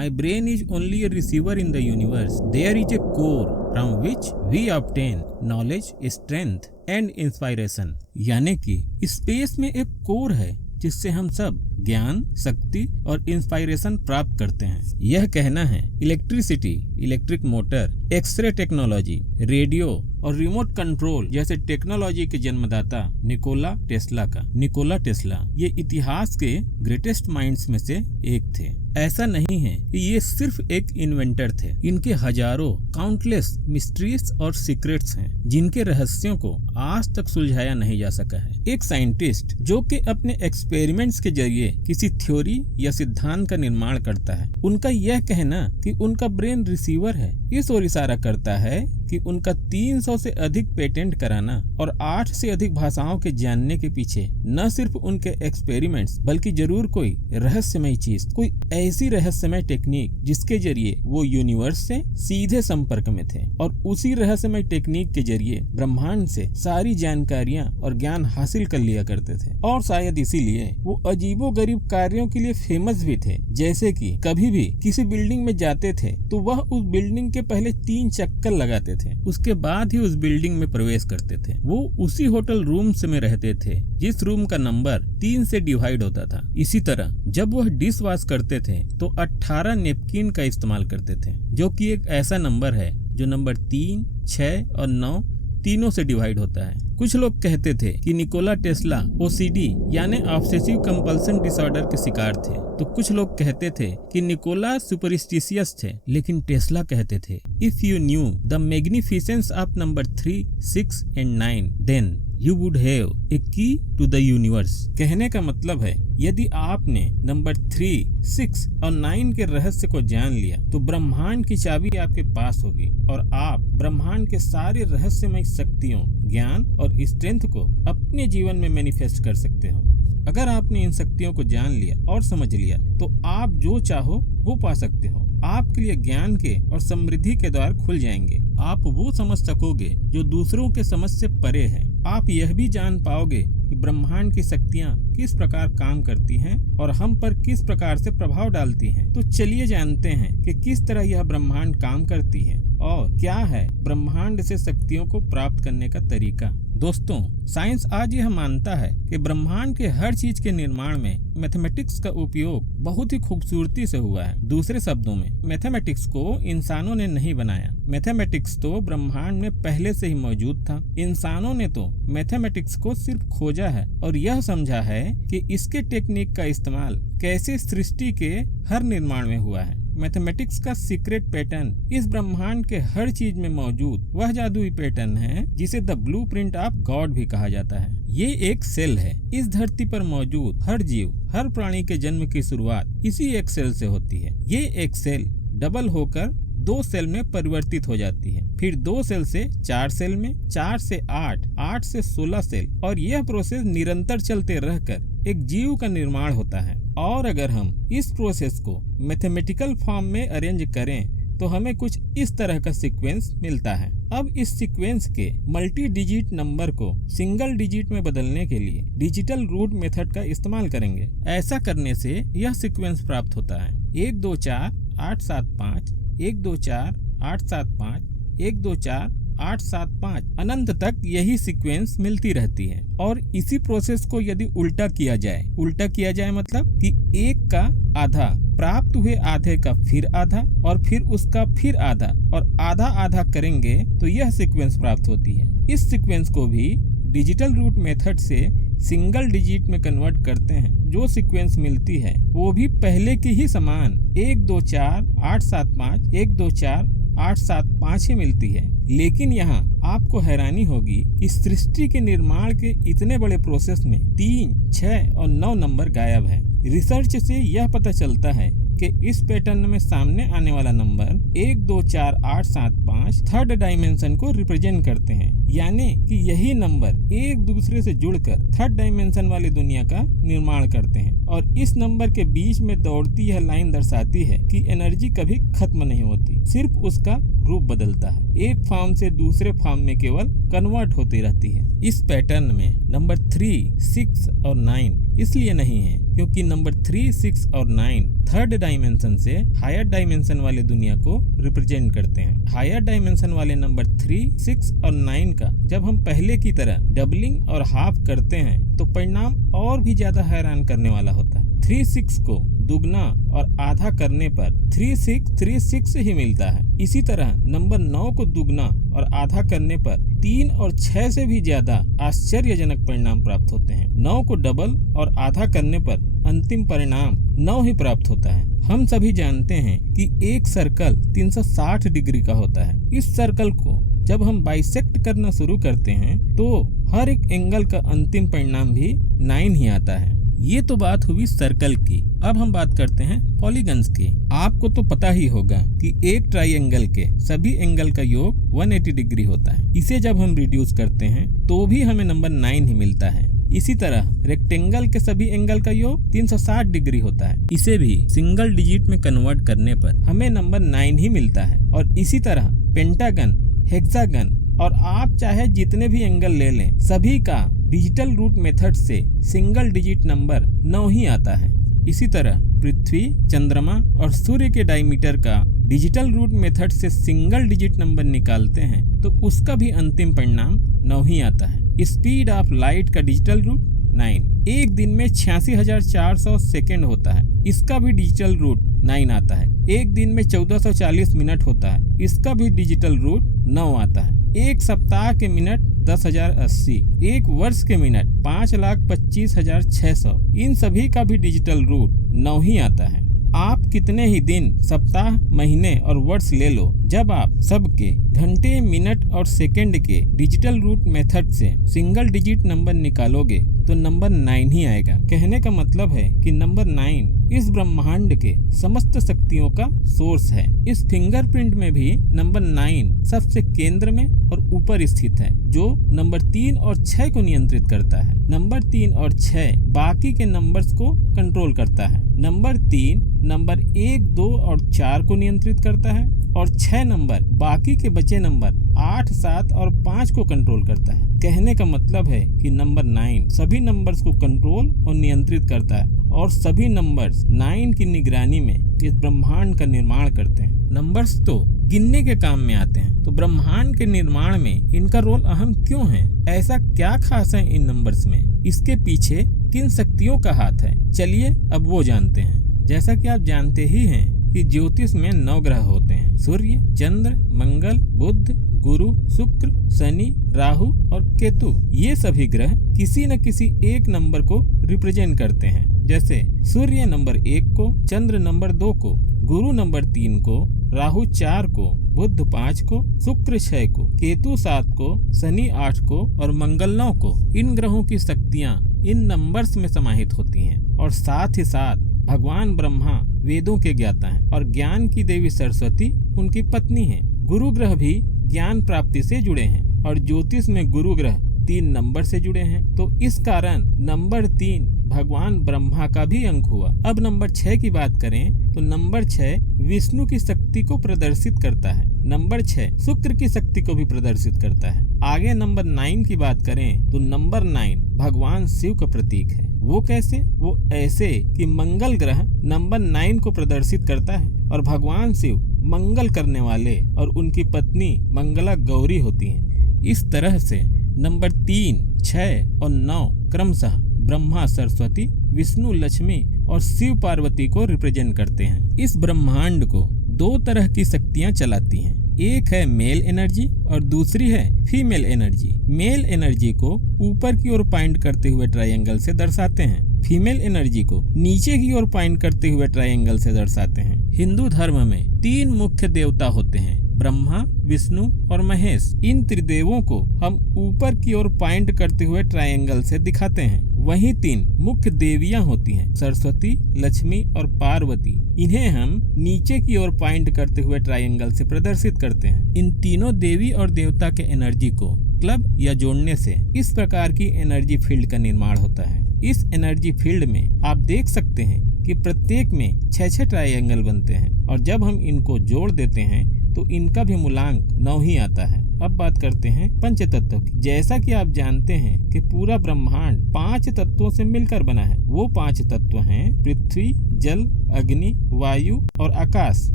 My brain is only a receiver in the universe. There is a core from which we obtain knowledge, strength and inspiration. यानी कि space में एक core है जिससे हम सब ज्ञान, शक्ति और इंस्पायरेशन प्राप्त करते हैं। यह कहना है electricity, electric motor, X-ray technology, radio और रिमोट कंट्रोल जैसे टेक्नोलॉजी के जन्मदाता निकोला टेस्ला ये इतिहास के ग्रेटेस्ट माइंड्स में से एक थे। ऐसा नहीं है कि ये सिर्फ एक इन्वेंटर थे, इनके हजारों काउंटलेस मिस्ट्रीज और सीक्रेट्स हैं जिनके रहस्यों को आज तक सुलझाया नहीं जा सका है। एक साइंटिस्ट जो कि अपने एक्सपेरिमेंट्स के जरिए किसी थ्योरी या सिद्धांत का निर्माण करता है, उनका यह कहना कि उनका ब्रेन रिसीवर है इस ओर इशारा करता है कि उनका 300 से अधिक पेटेंट कराना और 8 से अधिक भाषाओं के जानने के पीछे न सिर्फ उनके एक्सपेरिमेंट्स बल्कि जरूर कोई रहस्यमय चीज, कोई ऐसी रहस्यमय टेक्निक जिसके जरिए वो यूनिवर्स से सीधे संपर्क में थे और उसी रहस्यमय टेक्निक के जरिए ब्रह्मांड से सारी जानकारियां और ज्ञान हासिल कर लिया करते थे। और शायद इसीलिए वो अजीबोगरीब कार्यों के लिए फेमस भी थे, जैसे कि कभी भी किसी बिल्डिंग में जाते थे तो वह उस बिल्डिंग के पहले 3 चक्कर लगाते थे, उसके बाद ही उस बिल्डिंग में प्रवेश करते थे। वो उसी होटल रूम में रहते थे जिस रूम का नंबर 3 से डिवाइड होता था। इसी तरह जब वह डिश वॉश करते थे तो 18 नेपकिन का इस्तेमाल करते थे, जो कि एक ऐसा नंबर है जो नंबर 3, 6 और 9 तीनों से डिवाइड होता है। कुछ लोग कहते थे कि निकोला टेस्ला ओसीडी यानी ऑब्सेसिव कंपल्सन डिसऑर्डर के शिकार थे, तो कुछ लोग कहते थे कि निकोला सुपरस्टिशियस थे, लेकिन टेस्ला कहते थे if you knew the magnificence of number 3, 6 and 9 then You would have a key to the universe। कहने का मतलब है यदि आपने नंबर 3, 6 और 9 के रहस्य को जान लिया तो ब्रह्मांड की चाबी आपके पास होगी और आप ब्रह्मांड के सारे रहस्यमय शक्तियों, ज्ञान और स्ट्रेंथ को अपने जीवन में मैनिफेस्ट कर सकते हो। अगर आपने इन शक्तियों को जान लिया और समझ लिया तो आप जो चाहो वो पा सकते हो। आपके लिए ज्ञान के और समृद्धि के द्वार खुल जाएंगे। आप वो समझ सकोगे जो दूसरों के समझ से परे है। आप यह भी जान पाओगे कि ब्रह्मांड की शक्तियाँ किस प्रकार काम करती हैं और हम पर किस प्रकार से प्रभाव डालती हैं। तो चलिए जानते हैं कि किस तरह यह ब्रह्मांड काम करती है और क्या है ब्रह्मांड से शक्तियों को प्राप्त करने का तरीका। दोस्तों, साइंस आज यह मानता है कि ब्रह्मांड के हर चीज के निर्माण में मैथमेटिक्स का उपयोग बहुत ही खूबसूरती से हुआ है। दूसरे शब्दों में, मैथमेटिक्स को इंसानों ने नहीं बनाया, मैथमेटिक्स तो ब्रह्मांड में पहले से ही मौजूद था। इंसानों ने तो मैथमेटिक्स को सिर्फ खोजा है और यह समझा है कि इसके टेक्निक का इस्तेमाल कैसे सृष्टि के हर निर्माण में हुआ है। मैथमेटिक्स का सीक्रेट पैटर्न इस ब्रह्मांड के हर चीज में मौजूद वह जादुई पैटर्न है जिसे द ब्लूप्रिंट ऑफ गॉड भी कहा जाता है। ये एक सेल है। इस धरती पर मौजूद हर जीव, हर प्राणी के जन्म की शुरुआत इसी एक सेल से होती है। ये एक सेल डबल होकर 2 सेल में परिवर्तित हो जाती है, फिर 2 सेल से 4 सेल में, 4 से 8, 8 से 16 सेल और यह प्रोसेस निरंतर चलते रहकर एक जीव का निर्माण होता है। और अगर हम इस प्रोसेस को मैथमेटिकल फॉर्म में अरेंज करें तो हमें कुछ इस तरह का सीक्वेंस मिलता है। अब इस सीक्वेंस के मल्टी डिजिट नंबर को सिंगल डिजिट में बदलने के लिए डिजिटल रूट मेथड का इस्तेमाल करेंगे। ऐसा करने से यह सीक्वेंस प्राप्त होता है 1 2 4 8 7 5, 1 2 4 8 7 5, 1 2 4 8 7 5 अनंत तक यही सीक्वेंस मिलती रहती है। और इसी प्रोसेस को यदि उल्टा किया जाए मतलब कि 1 का आधा प्राप्त हुए आधे का फिर आधा और फिर उसका फिर आधा और आधा आधा करेंगे तो यह सीक्वेंस प्राप्त होती है। इस सीक्वेंस को भी डिजिटल रूट मेथड से सिंगल डिजिट में कन्वर्ट करते हैं। जो सीक्वेंस मिलती है वो भी पहले की ही समान 1 2 4 8 7 5, 1 2 4 8 7 5 ही मिलती है। लेकिन यहाँ आपको हैरानी होगी कि सृष्टि के निर्माण के इतने बड़े प्रोसेस में 3, 6 और 9 नंबर गायब है। रिसर्च से यह पता चलता है कि इस पैटर्न में सामने आने वाला नंबर 1 2 4 8 7 5 थर्ड डायमेंशन को रिप्रेजेंट करते हैं, यानी कि यही नंबर एक दूसरे से जुड़कर थर्ड डायमेंशन वाली दुनिया का निर्माण करते हैं और इस नंबर के बीच में दौड़ती यह लाइन दर्शाती है कि एनर्जी कभी खत्म नहीं होती, सिर्फ उसका रूप बदलता है, एक फॉर्म से दूसरे फॉर्म में केवल कन्वर्ट होती रहती है। इस पैटर्न में नंबर 3, 6 और 9 इसलिए नहीं है क्योंकि नंबर 3, 6 और 9 थर्ड डायमेंशन से हायर डायमेंशन वाले दुनिया को रिप्रेजेंट करते हैं। हायर डायमेंशन वाले नंबर 3, 6 और 9 का जब हम पहले की तरह डबलिंग और हाफ करते हैं तो परिणाम और भी ज्यादा हैरान करने वाला होता है। 3, 6 को दुगना और आधा करने पर 3, 6, 3, 6 ही मिलता है। इसी तरह नंबर 9 को दुगना और आधा करने पर 3 और 6 से भी ज्यादा आश्चर्यजनक परिणाम प्राप्त होते हैं। 9 को डबल और आधा करने पर अंतिम परिणाम 9 ही प्राप्त होता है। हम सभी जानते हैं कि एक सर्कल 360 डिग्री का होता है। इस सर्कल को जब हम बाइसेक्ट करना शुरू करते हैं तो हर एक एंगल का अंतिम परिणाम भी 9 ही आता है। ये तो बात हुई सर्कल की। अब हम बात करते हैं पॉलीगन्स की। आपको तो पता ही होगा कि एक ट्राइंगल के सभी एंगल का योग 180 डिग्री होता है। इसे जब हम रिड्यूस करते हैं तो भी हमें नंबर 9 ही मिलता है। इसी तरह रेक्टेंगल के सभी एंगल का योग 360 डिग्री होता है। इसे भी सिंगल डिजिट में कन्वर्ट करने पर हमें नंबर 9 ही मिलता है। और इसी तरह पेंटागन, हेक्सागन और आप चाहे जितने भी एंगल ले लें, सभी का डिजिटल रूट मेथड से सिंगल डिजिट नंबर 9 ही आता है। इसी तरह पृथ्वी, चंद्रमा और सूर्य के डायमीटर का डिजिटल रूट मेथड से सिंगल डिजिट नंबर निकालते हैं तो उसका भी अंतिम परिणाम 9 ही आता है। स्पीड ऑफ लाइट का डिजिटल रूट 9। एक दिन में 86,400 सेकेंड होता है, इसका भी डिजिटल रूट 9 आता है। एक दिन में 1440 मिनट होता है, इसका भी डिजिटल रूट 9 आता है। एक सप्ताह के मिनट 10,080, एक वर्ष के मिनट 5,25,600, इन सभी का भी डिजिटल रूट 9 ही आता है। आप कितने ही दिन, सप्ताह, महीने और वर्ष ले लो, जब आप सबके घंटे, मिनट और सेकंड के डिजिटल रूट मेथड से सिंगल डिजिट नंबर निकालोगे तो नंबर 9 ही आएगा। कहने का मतलब है कि नंबर 9 इस ब्रह्मांड के समस्त शक्तियों का सोर्स है। इस फिंगरप्रिंट में भी नंबर 9 सबसे केंद्र में और ऊपर स्थित है, जो नंबर 3 और 6 को नियंत्रित करता है। नंबर 3 और 6 बाकी के नंबर्स को कंट्रोल करता है। नंबर 3 नंबर 1, 2 और 4 को नियंत्रित करता है और 6 नंबर बाकी के बचे नंबर 8, 7 और 5 को कंट्रोल करता है। कहने का मतलब है कि नंबर 9 सभी नंबर्स को कंट्रोल और नियंत्रित करता है और सभी नंबर्स 9 की निगरानी में इस ब्रह्मांड का निर्माण करते हैं। नंबर्स तो गिनने के काम में आते हैं, तो ब्रह्मांड के निर्माण में इनका रोल अहम क्यों है? ऐसा क्या खास है इन नंबर्स में? इसके पीछे किन शक्तियों का हाथ है? चलिए अब वो जानते हैं। जैसा कि आप जानते ही हैं कि ज्योतिष में 9 ग्रह होते हैं: सूर्य, चंद्र, मंगल, बुध, गुरु, शुक्र, शनि, राहु और केतु। ये सभी ग्रह किसी न किसी एक नंबर को रिप्रेजेंट करते हैं। जैसे सूर्य नंबर 1 को, चंद्र नंबर 2 को, गुरु नंबर 3 को, राहु 4 को, बुध 5 को, शुक्र 6 को, केतु 7 को, शनि 8 को और मंगल 9 को। इन ग्रहों की शक्तियाँ इन नंबर्स में समाहित होती हैं और साथ ही साथ भगवान ब्रह्मा वेदों के ज्ञाता हैं और ज्ञान की देवी सरस्वती उनकी पत्नी हैं। गुरु ग्रह भी ज्ञान प्राप्ति से जुड़े हैं और ज्योतिष में गुरु ग्रह 3 नंबर से जुड़े हैं, तो इस कारण नंबर 3 भगवान ब्रह्मा का भी अंक हुआ। अब नंबर 6 की बात करें तो नंबर 6 विष्णु की शक्ति को प्रदर्शित करता है। नंबर 6 शुक्र की शक्ति को भी प्रदर्शित करता है। आगे नंबर 9 की बात करें तो नंबर 9 भगवान शिव का प्रतीक है। वो कैसे? वो ऐसे कि मंगल ग्रह नंबर 9 को प्रदर्शित करता है और भगवान शिव मंगल करने वाले और उनकी पत्नी मंगला गौरी होती हैं। इस तरह से नंबर 3, 6 और 9 क्रमशः ब्रह्मा, सरस्वती, विष्णु, लक्ष्मी और शिव पार्वती को रिप्रेजेंट करते हैं। इस ब्रह्मांड को 2 तरह की शक्तियां चलाती हैं। एक है मेल एनर्जी और दूसरी है फीमेल एनर्जी। मेल एनर्जी को ऊपर की ओर पॉइंट करते हुए ट्रायंगल से दर्शाते हैं। फीमेल एनर्जी को नीचे की ओर पॉइंट करते हुए ट्रायंगल से दर्शाते हैं। हिंदू धर्म में 3 मुख्य देवता होते हैं: ब्रह्मा, विष्णु और महेश। इन त्रिदेवों को हम ऊपर की ओर पॉइंट करते हुए ट्रायंगल से दिखाते हैं। वहीं 3 मुख्य देवियां होती हैं: सरस्वती, लक्ष्मी और पार्वती। इन्हें हम नीचे की ओर पॉइंट करते हुए ट्रायंगल से प्रदर्शित करते हैं। इन तीनों देवी और देवता के एनर्जी को क्लब या जोड़ने से इस प्रकार की एनर्जी फील्ड का निर्माण होता है। इस एनर्जी फील्ड में आप देख सकते हैं कि प्रत्येक में 6 ट्रायंगल बनते हैं और जब हम इनको जोड़ देते हैं तो इनका भी मूलांक 9 ही आता है। अब बात करते हैं पंच तत्वों की। जैसा कि आप जानते हैं कि पूरा ब्रह्मांड 5 तत्वों से मिलकर बना है। वो 5 तत्व हैं पृथ्वी, जल, अग्नि, वायु और आकाश।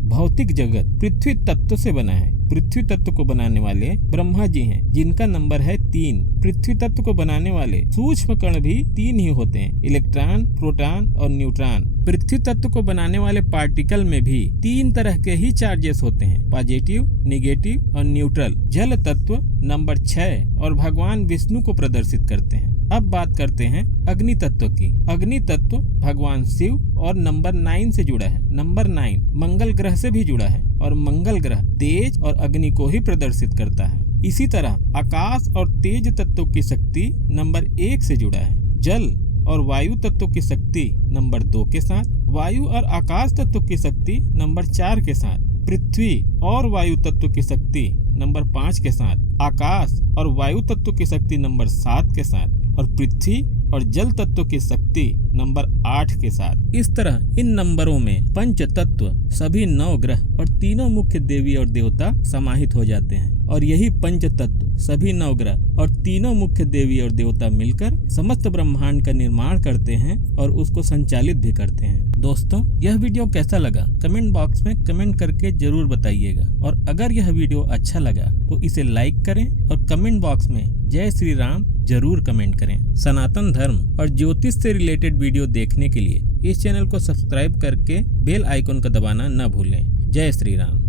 भौतिक जगत पृथ्वी तत्व से बना है। पृथ्वी तत्व को बनाने वाले ब्रह्मा जी हैं, जिनका नंबर है 3। पृथ्वी तत्व को बनाने वाले सूक्ष्म कण भी 3 ही होते हैं, इलेक्ट्रॉन, प्रोटॉन और न्यूट्रॉन। पृथ्वी तत्व को बनाने वाले पार्टिकल में भी 3 तरह के ही चार्जेस होते हैं, पॉजिटिव, नेगेटिव और न्यूट्रल। जल तत्व नंबर 6 और भगवान विष्णु को प्रदर्शित करते हैं। अब बात करते हैं अग्नि तत्व की। अग्नि तत्व भगवान शिव और नंबर 9 से जुड़ा है। नंबर 9 मंगल ग्रह से भी जुड़ा है और मंगल ग्रह तेज और अग्नि को ही प्रदर्शित करता है। इसी तरह आकाश और तेज तत्व की शक्ति नंबर 1 से जुड़ा है। जल और वायु तत्व की शक्ति नंबर 2 के साथ, वायु और आकाश तत्व की शक्ति नंबर 4 के साथ, पृथ्वी और वायु तत्व की शक्ति नंबर 5 के साथ, आकाश और वायु तत्व की शक्ति नंबर 7 के साथ और पृथ्वी और जल तत्व की शक्ति नंबर 8 के साथ। इस तरह इन नंबरों में पंच तत्व, सभी 9 ग्रह और तीनों मुख्य देवी और देवता समाहित हो जाते हैं और यही पंच तत्व, सभी 9 ग्रह और तीनों मुख्य देवी और देवता मिलकर समस्त ब्रह्मांड का निर्माण करते हैं और उसको संचालित भी करते हैं। दोस्तों, यह वीडियो कैसा लगा कमेंट बॉक्स में कमेंट करके जरूर बताइएगा और अगर यह वीडियो अच्छा लगा तो इसे लाइक करें और कमेंट बॉक्स में जय श्री राम जरूर कमेंट करें। सनातन धर्म और ज्योतिष से रिलेटेड वीडियो देखने के लिए इस चैनल को सब्सक्राइब करके बेल आइकन को दबाना न भूलें। जय श्री राम।